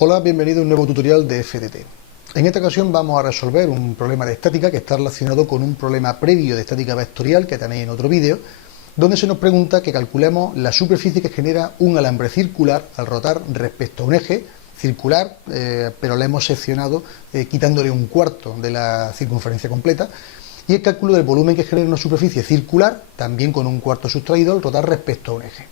Hola, bienvenido a un nuevo tutorial de FDT. En esta ocasión vamos a resolver un problema de estática que está relacionado con un problema previo de estática vectorial que tenéis en otro vídeo, donde se nos pregunta que calculemos la superficie que genera un alambre circular al rotar respecto a un eje circular, pero le hemos seccionado quitándole un cuarto de la circunferencia completa, y el cálculo del volumen que genera una superficie circular, también con un cuarto sustraído al rotar respecto a un eje.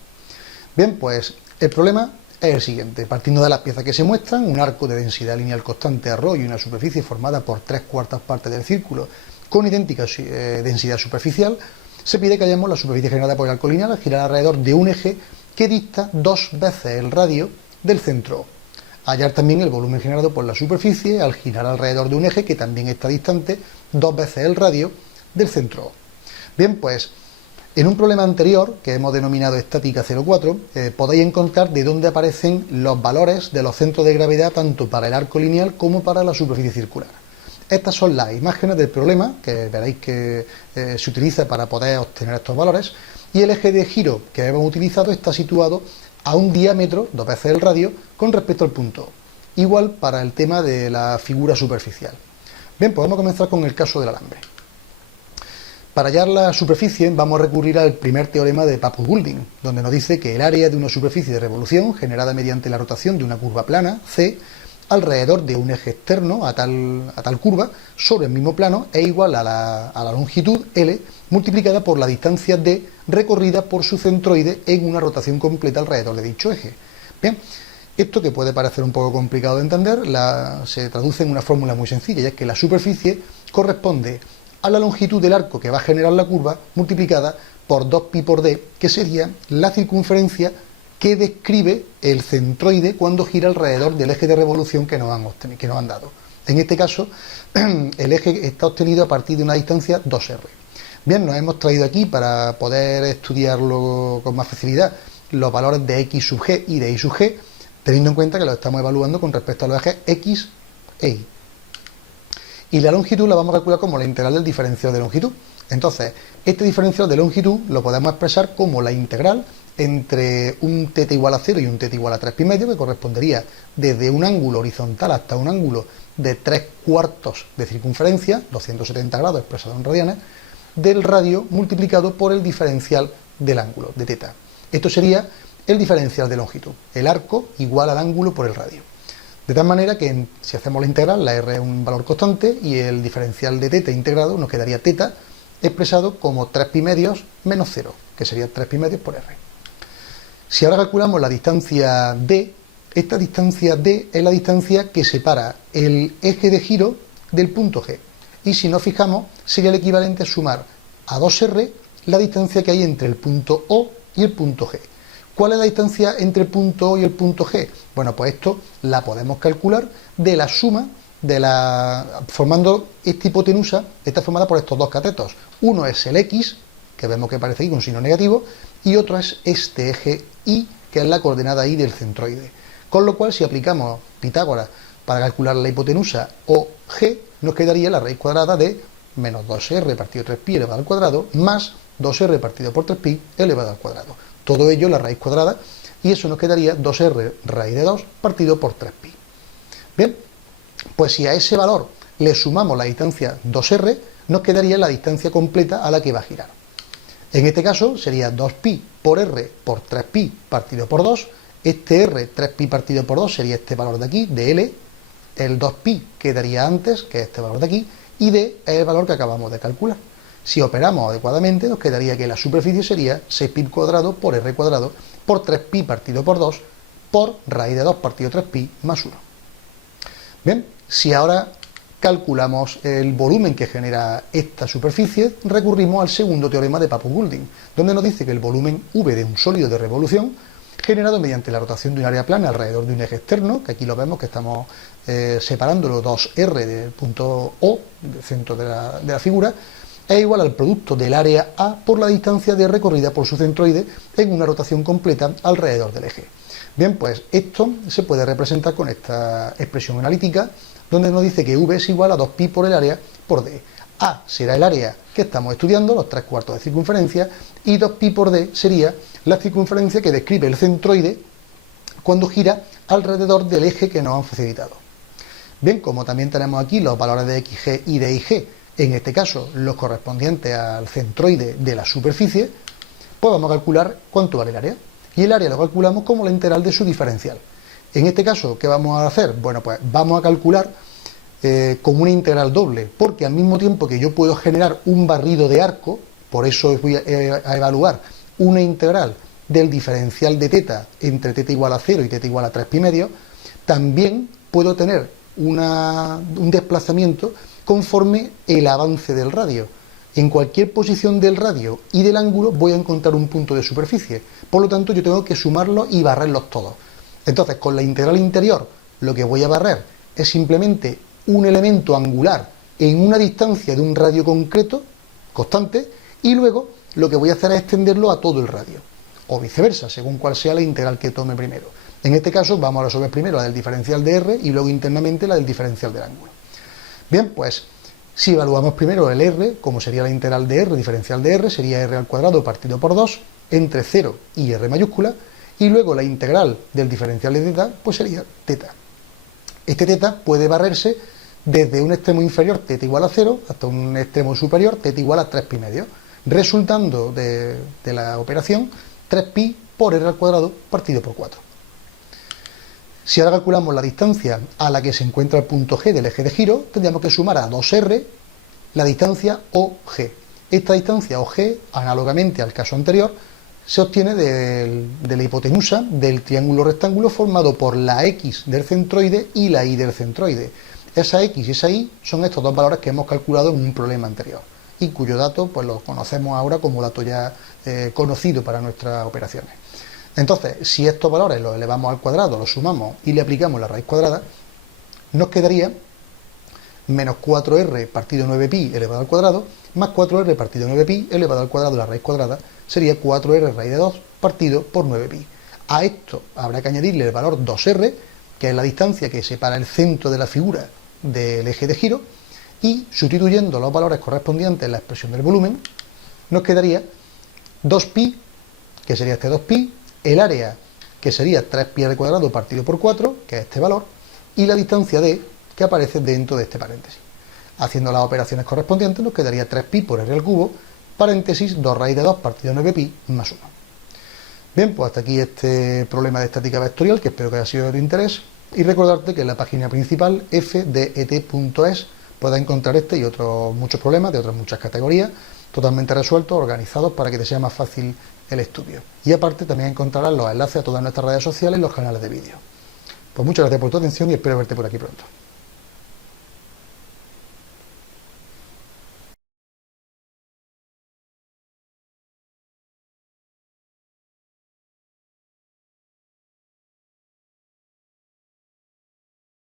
Bien, pues el problema es el siguiente: partiendo de las piezas que se muestran, un arco de densidad lineal constante arroyo y una superficie formada por 3/4 partes del círculo con idéntica densidad superficial, se pide que hallemos la superficie generada por el arco lineal al girar alrededor de un eje que dista 2 veces el radio del centro O. Hallar también el volumen generado por la superficie al girar alrededor de un eje que también está distante 2 veces el radio del centro O. Bien, pues en un problema anterior, que hemos denominado estática 04, podéis encontrar de dónde aparecen los valores de los centros de gravedad tanto para el arco lineal como para la superficie circular. Estas son las imágenes del problema, que veréis que se utiliza para poder obtener estos valores, y el eje de giro que hemos utilizado está situado a un diámetro, 2 veces el radio, con respecto al punto O. Igual para el tema de la figura superficial. Bien, pues vamos a comenzar con el caso del alambre. Para hallar la superficie vamos a recurrir al primer teorema de Pappu-Goulding, donde nos dice que el área de una superficie de revolución generada mediante la rotación de una curva plana, C, alrededor de un eje externo a tal curva, sobre el mismo plano, es igual a la longitud L, multiplicada por la distancia D, recorrida por su centroide en una rotación completa alrededor de dicho eje. Bien, esto, que puede parecer un poco complicado de entender, se traduce en una fórmula muy sencilla, y es que la superficie corresponde a la longitud del arco que va a generar la curva multiplicada por 2pi por d, que sería la circunferencia que describe el centroide cuando gira alrededor del eje de revolución que nos han dado. En este caso, el eje está obtenido a partir de una distancia 2r. Bien, nos hemos traído aquí, para poder estudiarlo con más facilidad, los valores de x sub g y de y sub g, teniendo en cuenta que los estamos evaluando con respecto a los ejes x e y. Y la longitud la vamos a calcular como la integral del diferencial de longitud. Entonces, este diferencial de longitud lo podemos expresar como la integral entre un θ igual a 0 y un θ igual a 3pi medio, que correspondería desde un ángulo horizontal hasta un ángulo de 3/4 de circunferencia, 270 grados expresado en radianes, del radio multiplicado por el diferencial del ángulo, de θ. Esto sería el diferencial de longitud, el arco igual al ángulo por el radio. De tal manera que si hacemos la integral, la r es un valor constante y el diferencial de θ integrado nos quedaría θ expresado como 3pi medios menos 0, que sería 3pi medios por r. Si ahora calculamos la distancia d, esta distancia d es la distancia que separa el eje de giro del punto G. Y si nos fijamos, sería el equivalente a sumar a 2r la distancia que hay entre el punto O y el punto G. ¿Cuál es la distancia entre el punto O y el punto G? Bueno, pues esto la podemos calcular de la suma formando esta hipotenusa, está formada por estos dos catetos. Uno es el X, que vemos que aparece aquí con signo negativo, y otro es este eje Y, que es la coordenada Y del centroide. Con lo cual, si aplicamos Pitágoras para calcular la hipotenusa OG, nos quedaría la raíz cuadrada de menos 2r partido 3pi elevado al cuadrado, más 2r partido por 3pi elevado al cuadrado. Todo ello la raíz cuadrada, y eso nos quedaría 2r raíz de 2 partido por 3pi. Bien, pues si a ese valor le sumamos la distancia 2r, nos quedaría la distancia completa a la que va a girar. En este caso sería 2pi por r por 3pi partido por 2. Este r, 3pi partido por 2, sería este valor de aquí, de L. El 2pi quedaría antes, que es este valor de aquí, y d es el valor que acabamos de calcular. Si operamos adecuadamente, nos quedaría que la superficie sería 6pi cuadrado por r cuadrado por 3pi partido por 2 por raíz de 2 partido 3pi más 1. Bien, si ahora calculamos el volumen que genera esta superficie, recurrimos al segundo teorema de Pappu-Goulding, donde nos dice que el volumen V de un sólido de revolución, generado mediante la rotación de un área plana alrededor de un eje externo, que aquí lo vemos que estamos separando los 2r del punto O, del centro de la figura, es igual al producto del área A por la distancia d recorrida por su centroide en una rotación completa alrededor del eje. Bien, pues esto se puede representar con esta expresión analítica, donde nos dice que V es igual a 2pi por el área por d. A será el área que estamos estudiando, los 3/4 de circunferencia, y 2pi por d sería la circunferencia que describe el centroide cuando gira alrededor del eje que nos han facilitado. Bien, como también tenemos aquí los valores de XG y de YG, en este caso los correspondientes al centroide de la superficie, pues vamos a calcular cuánto vale el área. Y el área lo calculamos como la integral de su diferencial. En este caso, ¿qué vamos a hacer? Bueno, pues vamos a calcular como una integral doble, porque al mismo tiempo que yo puedo generar un barrido de arco, por eso voy a evaluar una integral del diferencial de teta entre teta igual a 0 y teta igual a 3π, también puedo tener un desplazamiento conforme el avance del radio. En cualquier posición del radio y del ángulo voy a encontrar un punto de superficie, por lo tanto yo tengo que sumarlos y barrerlos todos. Entonces, con la integral interior lo que voy a barrer es simplemente un elemento angular en una distancia de un radio concreto, constante, y luego lo que voy a hacer es extenderlo a todo el radio, o viceversa, según cuál sea la integral que tome primero. En este caso vamos a resolver primero la del diferencial de R y luego internamente la del diferencial del ángulo. Bien, pues si evaluamos primero el R, como sería la integral de R, diferencial de R, sería R al cuadrado partido por 2, entre 0 y R mayúscula, y luego la integral del diferencial de teta, pues sería teta. Este teta puede barrerse desde un extremo inferior, teta igual a 0, hasta un extremo superior, teta igual a 3π, resultando de la operación 3π por R al cuadrado partido por 4. Si ahora calculamos la distancia a la que se encuentra el punto G del eje de giro, tendríamos que sumar a 2R la distancia OG. Esta distancia OG, análogamente al caso anterior, se obtiene de la hipotenusa del triángulo rectángulo formado por la X del centroide y la Y del centroide. Esa X y esa Y son estos dos valores que hemos calculado en un problema anterior y cuyo dato pues lo conocemos ahora como dato ya conocido para nuestras operaciones. Entonces, si estos valores los elevamos al cuadrado, los sumamos y le aplicamos la raíz cuadrada, nos quedaría menos 4R partido 9π elevado al cuadrado, más 4R partido 9π elevado al cuadrado de la raíz cuadrada, sería 4R raíz de 2 partido por 9π. A esto habrá que añadirle el valor 2R, que es la distancia que separa el centro de la figura del eje de giro, y sustituyendo los valores correspondientes en la expresión del volumen, nos quedaría 2π, que sería este 2π, el área, que sería 3π al cuadrado partido por 4, que es este valor, y la distancia D, que aparece dentro de este paréntesis. Haciendo las operaciones correspondientes nos quedaría 3π por R al cubo, paréntesis 2 raíz de 2 partido 9π más 1. Bien, pues hasta aquí este problema de estática vectorial, que espero que haya sido de tu interés, y recordarte que en la página principal fdet.es puedes encontrar este y otros muchos problemas de otras muchas categorías, totalmente resueltos, organizados para que te sea más fácil el estudio. Y aparte también encontrarás los enlaces a todas nuestras redes sociales y los canales de vídeo. Pues muchas gracias por tu atención y espero verte por aquí pronto.